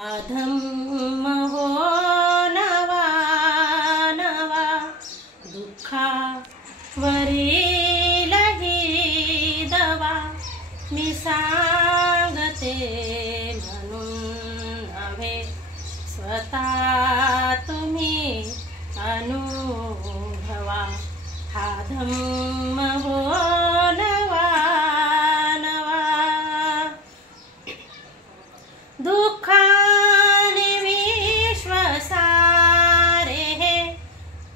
अधम्म हो नवा नवा दुःखावरील ही दवा मी सांगते म्हणून नव्हे स्वतः तुम्ही अनुभवा हा धम्म हो नवा नवा दुःखाने विश्व सारे हे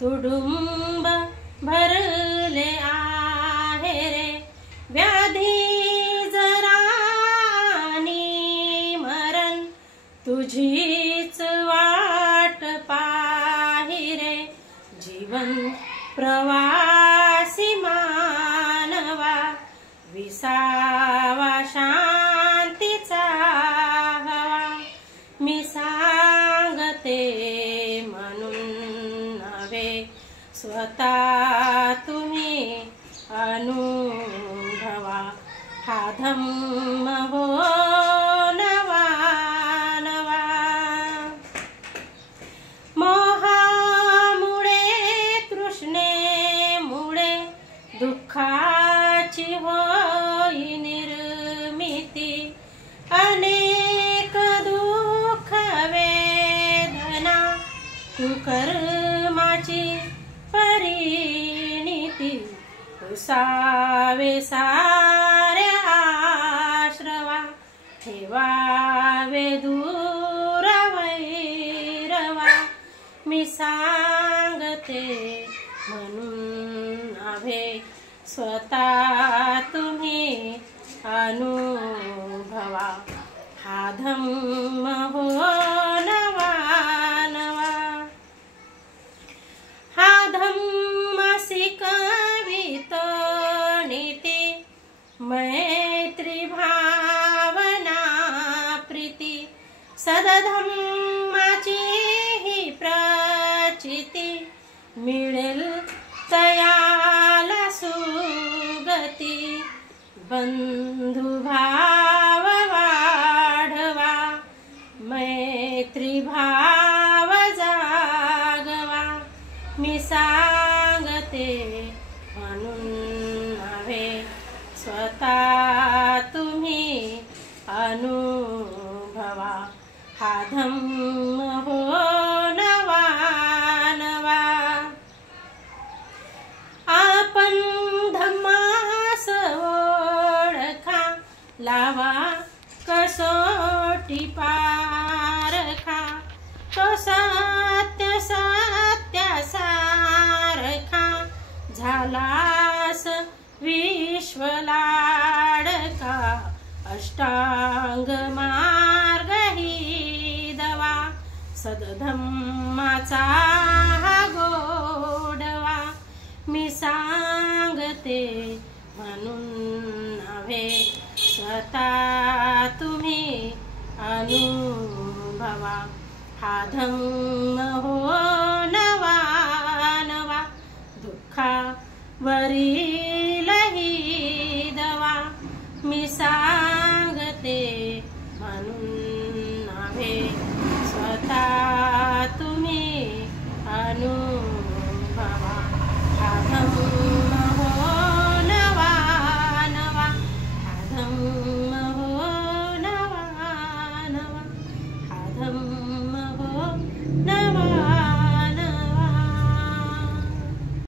तुडुंब भरले आहे रे व्याधी जरानी मरण तुझीच वाट पाही रे जीवन प्रवासी मानवा विसावा शांतीचा हवा मी सांगते म्हणून नव्हे स्वतः तुम्ही अनुभवा हा धम्म हो नवा नवा मोहामुळे तृष्णेमुळे दुःखाची होई निर्मिती अनेक दुःख वेदना कुकर्माची परिणिती तुसावे साऱ्या आश्रवा ठेवावे दूर वैरवा मी सांगते म्हणून नव्हे स्वतः तुम्ही अनुभवा हा धम्म हो नवा नवा हा धम्म शिकवितो नीती मैत्री भावना प्रीती सदधम्माची ही प्रचिती मिळेल तयाला सुगती बंधुभाव वाढवा मैत्री भाव जागवा मी सांगते म्हणून नव्हे स्वतः तुम्ही अनुभवा हा धम्म हो नवा नवा आपण धम्मास ओळखा लावा कसोटी पारखा तो सत्य सत्यासारखा झालास विश्व लाडका अष्टांग मार्ग ही दवा सदधम्माचा हा गोडवा मी सांगते म्हणून नव्हे स्वतः तुम्ही अनुभवा हा धम्म हो नवा नवा दुःखावरील ही दवा मी सांगते म्हणून नव्हे स्वतः तुम्ही अनुभवा हा धम्म हो नवा नवा हा धम्म हो नवा नवा हा धम्म